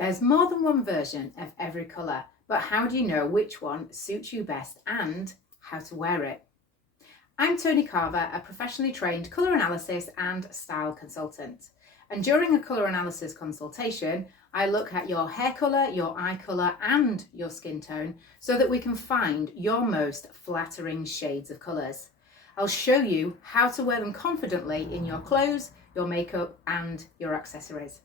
There's more than one version of every colour, but how do you know which one suits you best and how to wear it? I'm Toni Carver, a professionally trained colour analysis and style consultant. And during a colour analysis consultation, I look at your hair colour, your eye colour and your skin tone so that we can find your most flattering shades of colours. I'll show you how to wear them confidently in your clothes, your makeup and your accessories.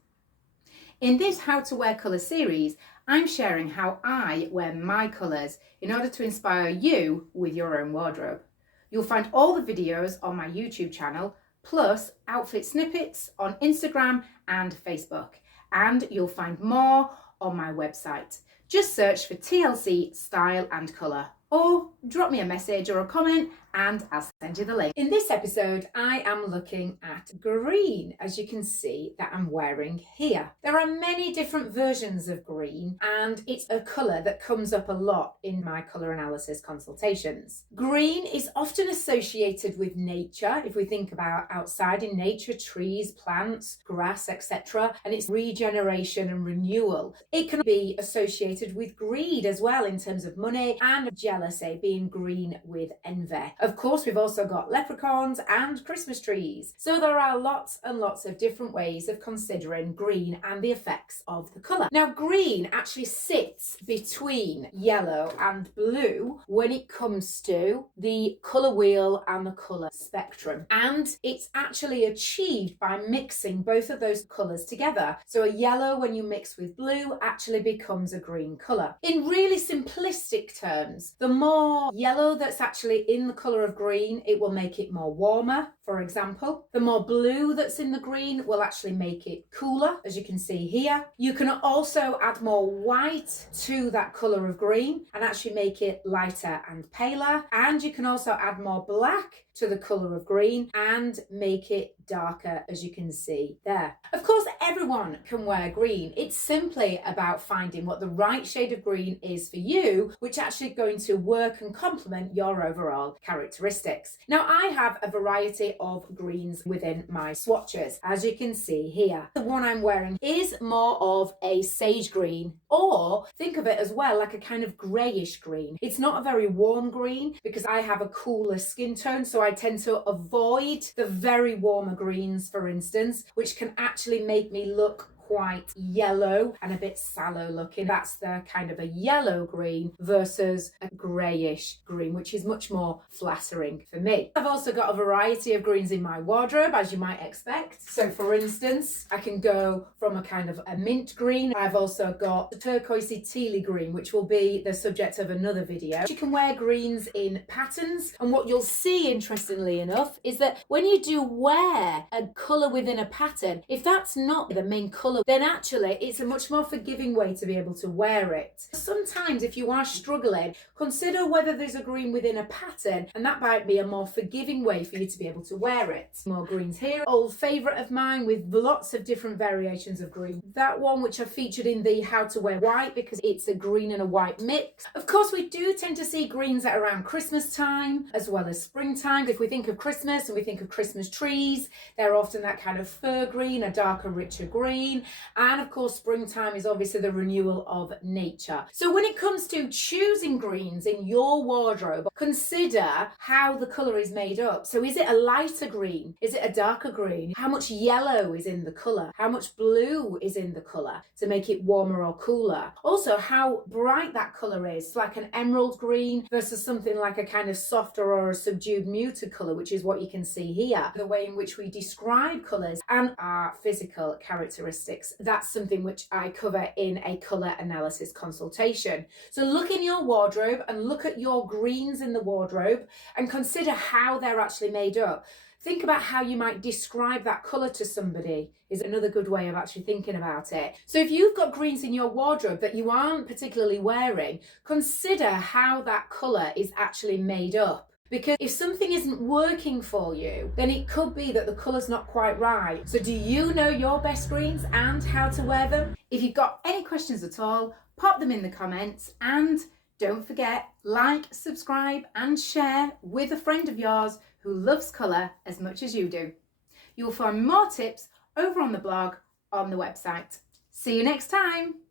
In this How to Wear Colour series, I'm sharing how I wear my colours in order to inspire you with your own wardrobe. You'll find all the videos on my YouTube channel, plus outfit snippets on Instagram and Facebook. And you'll find more on my website. Just search for TLC Style and Colour, or drop me a message or a comment and I'll send you the link. In this episode, I am looking at green, as you can see that I'm wearing here. There are many different versions of green and it's a colour that comes up a lot in my colour analysis consultations. Green is often associated with nature, if we think about outside in nature, trees, plants, grass, etc. And it's regeneration and renewal. It can be associated with greed as well in terms of money and jealousy, being green with envy. Of course, we've also got leprechauns and Christmas trees. So there are lots and lots of different ways of considering green and the effects of the colour. Now, green actually sits between yellow and blue when it comes to the colour wheel and the colour spectrum. And it's actually achieved by mixing both of those colours together. So a yellow, when you mix with blue, actually becomes a green colour. In really simplistic terms, the more yellow that's actually in the colour of green, it will make it more warmer, for example. The more blue that's in the green will actually make it cooler, as you can see here. You can also add more white to that colour of green and actually make it lighter and paler. And you can also add more black to the colour of green and make it darker, as you can see there. Of course, everyone can wear green. It's simply about finding what the right shade of green is for you, which actually going to work and complement your overall characteristics. Now, I have a variety of greens within my swatches, as you can see here. The one I'm wearing is more of a sage green, or think of it as well like a kind of greyish green. It's not a very warm green because I have a cooler skin tone, so I tend to avoid the very warmer greens, for instance, which can actually make me look quite yellow and a bit sallow looking. That's the kind of a yellow green versus a greyish green, which is much more flattering for me. I've also got a variety of greens in my wardrobe, as you might expect. So for instance, I can go from a kind of a mint green. I've also got a turquoisey tealy green, which will be the subject of another video. You can wear greens in patterns, and what you'll see, interestingly enough, is that when you do wear a colour within a pattern, if that's not the main colour, then actually it's a much more forgiving way to be able to wear it. Sometimes if you are struggling, consider whether there's a green within a pattern, and that might be a more forgiving way for you to be able to wear it. More greens here. Old favourite of mine with lots of different variations of green. That one which I featured in the How to Wear White because it's a green and a white mix. Of course, we do tend to see greens at around Christmas time as well as springtime. If we think of Christmas and we think of Christmas trees, they're often that kind of fir green, a darker, richer green. And of course, springtime is obviously the renewal of nature. So when it comes to choosing greens in your wardrobe, consider how the colour is made up. So is it a lighter green? Is it a darker green? How much yellow is in the colour? How much blue is in the colour to make it warmer or cooler? Also, how bright that colour is, like an emerald green versus something like a kind of softer or a subdued muted colour, which is what you can see here. The way in which we describe colours and our physical characteristics. That's something which I cover in a colour analysis consultation. So look in your wardrobe and look at your greens in the wardrobe and consider how they're actually made up. Think about how you might describe that colour to somebody is another good way of actually thinking about it. So if you've got greens in your wardrobe that you aren't particularly wearing, consider how that colour is actually made up. Because if something isn't working for you, then it could be that the colour's not quite right. So do you know your best greens and how to wear them? If you've got any questions at all, pop them in the comments, and don't forget, like, subscribe and share with a friend of yours who loves colour as much as you do. You'll find more tips over on the blog on the website. See you next time.